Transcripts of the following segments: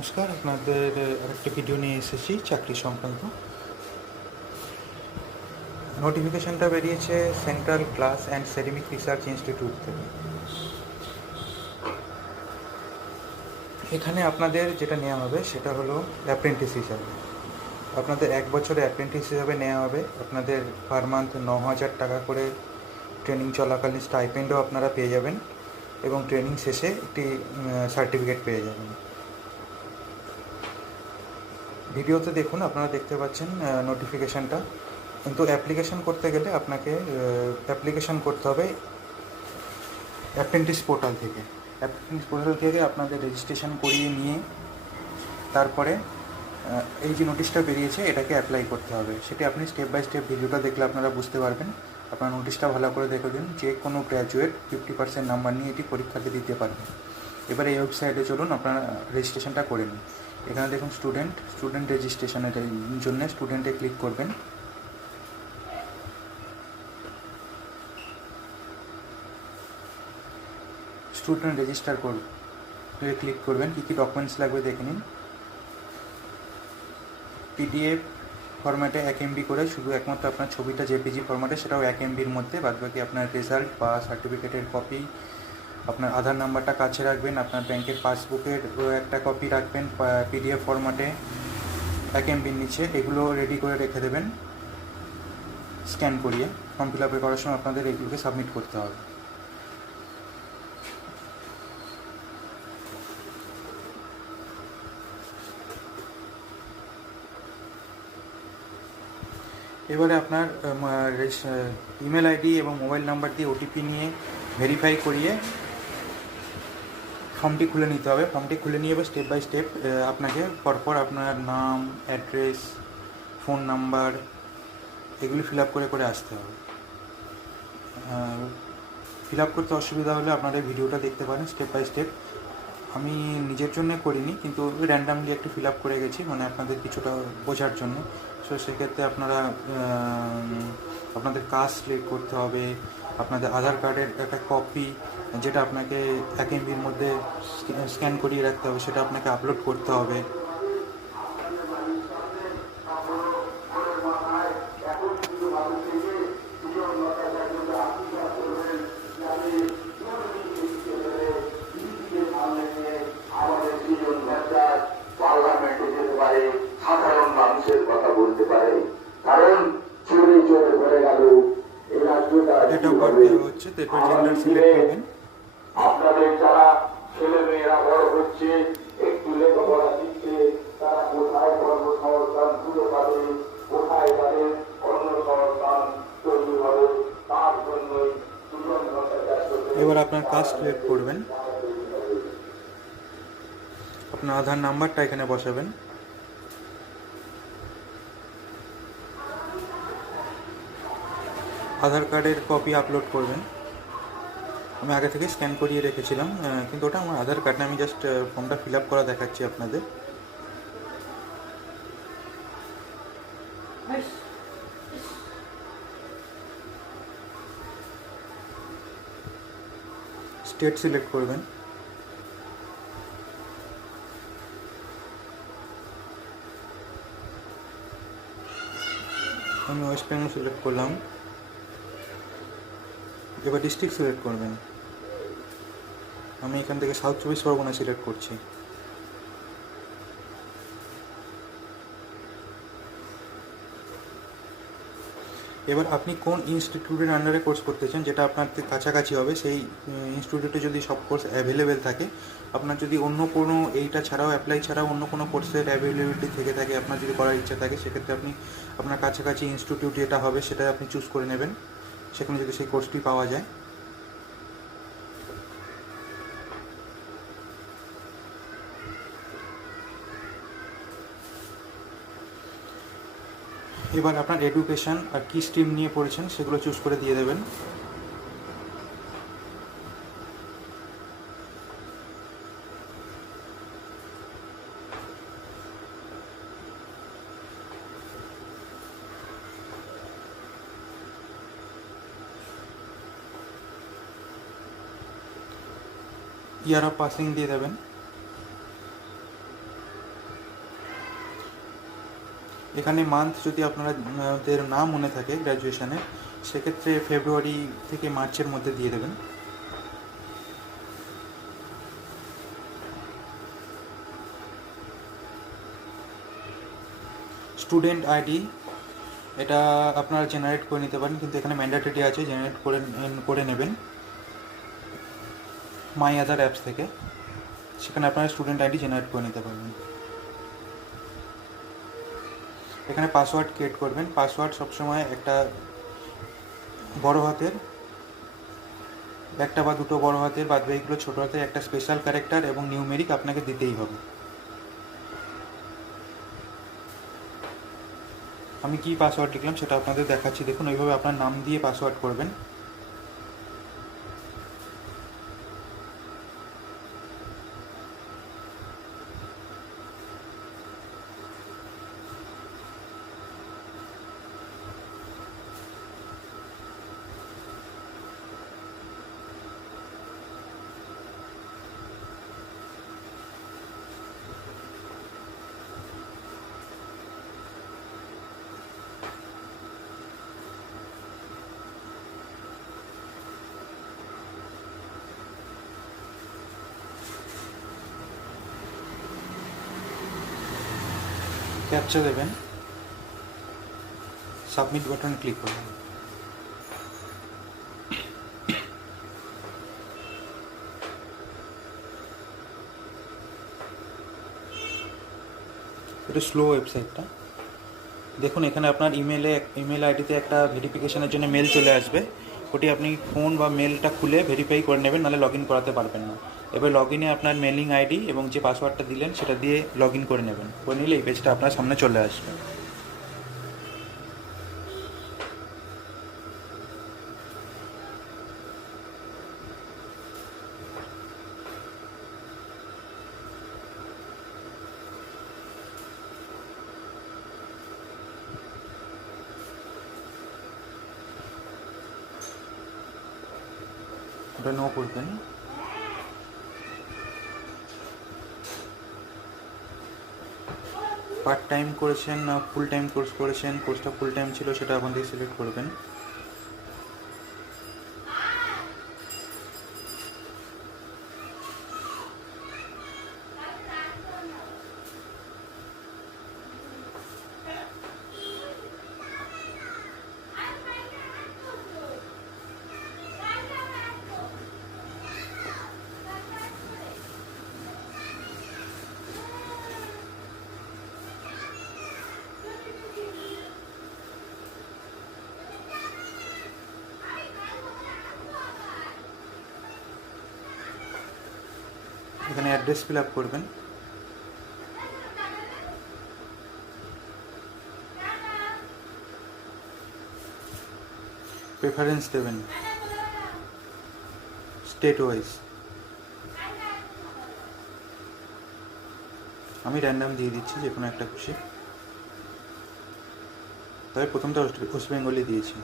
নমস্কার, আপনাদের আরেকটি ভিডিও নিয়ে এসেছি চাকরি সংক্রান্ত। নোটিফিকেশনটা বেরিয়েছে central class and ceramic research institute থেকে। এখানে আপনাদের যেটা নেওয়া হবে সেটা হলো অ্যাপ্রেন্টিস হিসাবে। আপনাদের 1 বছরে অ্যাপ্রেন্টিস হিসাবে নেওয়া হবে। আপনাদের পার মান্থ 9,000 টাকা করে ট্রেনিং চলাকালীন স্টাইপেন্ডও আপনারা পেয়ে যাবেন এবং ট্রেনিং শেষে একটি সার্টিফিকেট পেয়ে যাবেন। ভিডিওতে দেখুন, আপনারা দেখতে পাচ্ছেন নোটিফিকেশানটা। কিন্তু অ্যাপ্লিকেশন করতে গেলে আপনাকে অ্যাপ্লিকেশন করতে হবে অ্যাপ্রেন্টিস পোর্টাল থেকে। অ্যাপ্রেন্টিস পোর্টাল থেকে আপনাদের রেজিস্ট্রেশন করিয়ে নিয়ে তারপরে এই যে নোটিশটা বেরিয়েছে এটাকে অ্যাপ্লাই করতে হবে। সেটি আপনি স্টেপ বাই স্টেপ ভিডিওটা দেখলে আপনারা বুঝতে পারবেন। আপনার নোটিশটা ভালো করে দেখে দিন। যে কোনো গ্র্যাজুয়েট 50% নাম্বার নিয়ে এটি পরীক্ষাতে দিতে পারবে। এবার এই ওয়েবসাইটে চলুন, আপনারা রেজিস্ট্রেশনটা করে নিন। এখানে দেখুন স্টুডেন্ট রেজিস্ট্রেশনের জন্য স্টুডেন্টে ক্লিক করবেন। স্টুডেন্ট রেজিস্টার ক্লিক করবেন। কী কী ডকুমেন্টস লাগবে দেখে নিন। পিডিএফ ফরম্যাটে 1 MB করে, শুধু একমাত্র আপনার ছবিটা জেপিজি ফরম্যাটে, সেটাও 1 MBর মধ্যে। বাদবাকি আপনার রেজাল্ট বা সার্টিফিকেটের কপি, আপনার আধার নাম্বারটা কাছে রাখবেন, আপনার ব্যাংকের পাসবুকের একটা কপি রাখবেন পিডিএফ ফরম্যাটে 1 MBর নিচে। এগুলো রেডি করে রেখে দেবেন স্ক্যান করিয়ে। ফর্ম ফিল আপ করার সময় আপনাদের এগুলোকে সাবমিট করতে হবে। এবারে আপনার ইমেল আইডি এবং মোবাইল নাম্বার দিয়ে ওটিপি নিয়ে ভেরিফাই করিয়ে ফর্মটি খুলে নিতে হবে। ফর্মটি খুলে নিয়ে এবার স্টেপ বাই স্টেপ আপনাকে পরপর আপনার নাম, অ্যাড্রেস, ফোন নাম্বার এগুলি ফিল আপ করে আসতে হবে। ফিল আপ করতে অসুবিধা হলে আপনারা ভিডিওটা দেখতে পারেন স্টেপ বাই স্টেপ। আমি নিজের জন্য করিনি, কিন্তু র্যান্ডামলি একটু ফিল আপ করে গেছি, মানে আপনাদের কিছুটা বোঝার জন্য। সো সেক্ষেত্রে আপনারা আপনাদের কাস্ট সিলেক্ট করতে হবে, আপনাদের আধার কার্ডের একটা কপি যেটা আপনাকে 1 MBর মধ্যে স্ক্যান করিয়ে রাখতে হবে, সেটা আপনাকে আপলোড করতে হবে। সাধারণ মানুষের কথা বলতে পারে, কারণ চোরে চোরে ধরে গেল এই রাজ্যটা হচ্ছে তারপর জেন্ডার সিলেক্ট করবেন। আপনাদের যারা ছেলে মেয়েরা বড় হচ্ছে, একটু লেখাপড়া শিখছে, তারা কোথায় কর্মসংস্থান খুঁজে পাবে, কোথায় তাদের কর্মসংস্থান তৈরি হবে, তার জন্যই দুজন। এবার আপনার কাস্ট সিলেক্ট করবেন, আপনার আধার নাম্বারটা এখানে বসাবেন। আধার কার্ডের কপি আপলোড করবেন। আমি আগে থেকে স্ক্যান করিয়ে রেখেছিলাম, কিন্তু ওটা আমার আধার কার্ড না, আমি জাস্ট ফর্মটা ফিল আপ করা দেখাচ্ছি আপনাদের। স্টেট সিলেক্ট করবেন। আমি ওয়েস্ট বেঙ্গল সিলেক্ট করলাম। এবার ডিস্ট্রিক্ট সিলেক্ট করবেন। আমি এখান থেকে সাউথ 24 পরগনা সিলেক্ট করছি। এবার আপনি কোন ইনস্টিটিউটের আন্ডারে কোর্স করতে চান, যেটা আপনার কাছাকাছি হবে, সেই ইনস্টিটিউটে যদি সব কোর্স অ্যাভেলেবেল থাকে, আপনার যদি অন্য কোনো এইটা ছাড়াও অ্যাপ্লাই ছাড়াও অন্য কোনো কোর্সের অ্যাভেলেবিলিটি থেকে থাকে, আপনার যদি করার ইচ্ছা থাকে, সেক্ষেত্রে আপনি আপনার কাছাকাছি ইনস্টিটিউট যেটা হবে সেটা আপনি চুজ করে নেবেন, সেখানে যদি সেই কোর্সটি পাওয়া যায়। এবার আপনার এডুকেশান আর কী স্ট্রিম নিয়ে পড়েছেন সেগুলো চুজ করে দিয়ে দেবেন। ইয়ার অফ পাসিং দিয়ে দেবেন। এখানে মান্থ যদি আপনাদের না মনে থাকে গ্র্যাজুয়েশনে, সেক্ষেত্রে ফেব্রুয়ারি থেকে মার্চের মধ্যে দিয়ে দেবেন। স্টুডেন্ট আইডি, এটা আপনারা জেনারেট করে নিতে পারেন, কিন্তু এখানে ম্যান্ডেটরি আছে, জেনারেট করে নেবেন মাই আদার অ্যাপস থেকে। সেখানে আপনারা স্টুডেন্ট আইডি জেনারেট করে নিতে পারবেন। এখানে পাসওয়ার্ড ক্রিয়েট করবেন। পাসওয়ার্ড সবসময় একটা বড় হাতের, একটা বা দুটো বড় হাতের, বাদ বাকিগুলো ছোটো হাতের, একটা স্পেশাল ক্যারেক্টার এবং নিউমেরিক আপনাকে দিতেই হবে। আমি কি পাসওয়ার্ড লিখলাম সেটা আপনাদের দেখাচ্ছি, দেখুন। ওইভাবে আপনার নাম দিয়ে পাসওয়ার্ড করবেন। ক্যাপচা দেবেন, সাবমিট বাটন ক্লিক করবেন। একটু স্লো ওয়েবসাইটটা, দেখুন। এখানে আপনার ইমেল আইডিতে একটা ভেরিফিকেশনের জন্য মেল চলে আসবে। ওটি আপনি ফোন বা মেলটা খুলে ভেরিফাই করে নেবেন, নাহলে লগ ইন করাতে পারবেন না। এবার লগ ইনে আপনার মেলিং আইডি এবং যে পাসওয়ার্ডটা দিলেন সেটা দিয়ে লগ ইন করে নেবেন। করে নিলে এই পেজটা আপনার সামনে চলে আসবে। ওটা নো করবেন। পার্ট টাইম করেছেন না ফুল টাইম কোর্স করেছেন, কোর্সটা ফুল টাইম ছিল সেটা ওখান থেকে সিলেক্ট করবেন। এখানে অ্যাড্রেস ফিল আপ করবেন। প্রেফারেন্স দেবেন স্টেট ওয়াইজ। আমি র্যান্ডাম দিয়ে দিচ্ছি, যে কোনো একটা খুশি। তবে প্রথমটা ওয়েস্ট বেঙ্গলে দিয়েছি।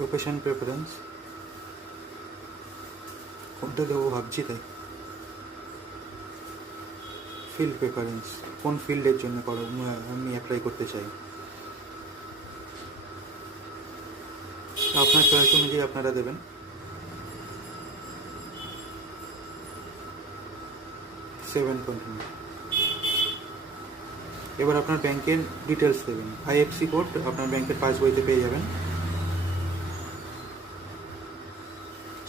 লোকেশন প্রেফারেন্স কোনটা দেবো ভাবছি, তাই ফিল্ড প্রেফারেন্স, কোন ফিল্ডের জন্য আমি অ্যাপ্লাই করতে চাই। আপনার চয়েস অনুযায়ী আপনারা দেবেন। 7 কন্টিনিউ। এবার আপনার ব্যাংকের ডিটেলস দেবেন। আইএফসি কোড আপনার ব্যাংকের পাসবইতে পেয়ে যাবেন,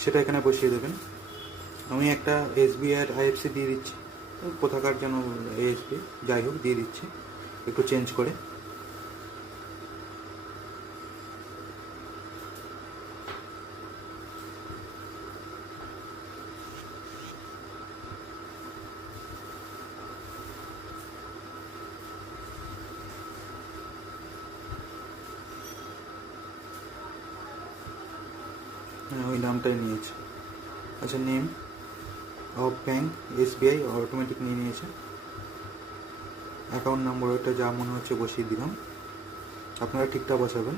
সেটা এখানে বসিয়ে দেবেন। আমি একটা এসবিআই আইএফসি দিয়ে দিচ্ছি, তো কোথাকার যেন এএসবি যাই হোক দিয়ে দিচ্ছি একটু চেঞ্জ করে। হ্যাঁ, ওই নামটাই নিয়েছে। আচ্ছা, name of bank SBI automatic নিয়ে নিয়েছে। অ্যাকাউন্ট নাম্বার ওইটা যা মনে হচ্ছে বসিয়ে দিলাম, আপনারা ঠিকঠাক বসাবেন।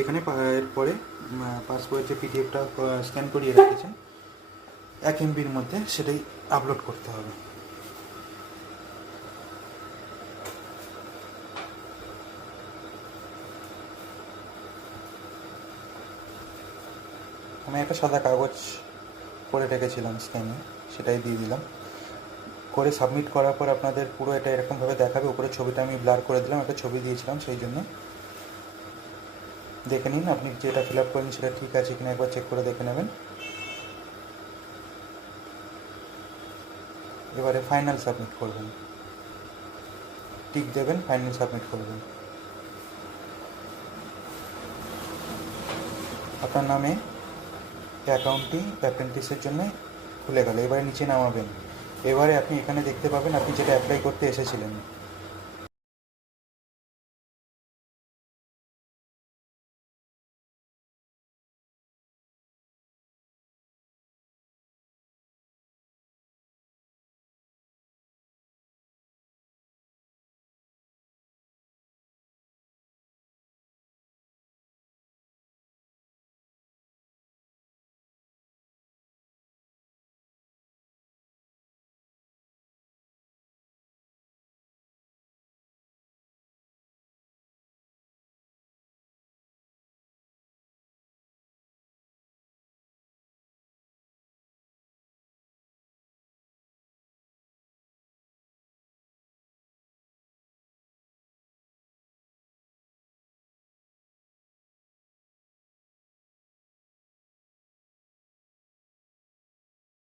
এখানে এরপরে পাসবইয়ের যে পিডিএফটা স্ক্যান করিয়ে রেখেছেন 1 MBর মধ্যে, সেটাই আপলোড করতে হবে। আমি একটা সাদা কাগজ করে রেখেছিলাম স্ক্যানে, সেটাই দিয়ে দিলাম। করে সাবমিট করার পর আপনাদের পুরো এটা এরকমভাবে দেখাবে। উপরে ছবিটা আমি ব্লার করে দিলাম, একটা ছবি দিয়েছিলাম সেই জন্য। দেখে নিন আপনি যেটা ফিল আপ করেন সেটা ঠিক আছে কিনা একবার চেক করে দেখে নেবেন। এবারে ফাইনাল সাবমিট করবেন, টিক দেবেন, ফাইনাল সাবমিট করবেন। আপনার নামে অ্যাকাউন্টটি অ্যাপ্রেন্টিসের জন্য খুলে গেল। এবারে নিচে নামাবেন। এবারে আপনি এখানে দেখতে পাবেন আপনি যেটা অ্যাপ্লাই করতে এসেছিলেন,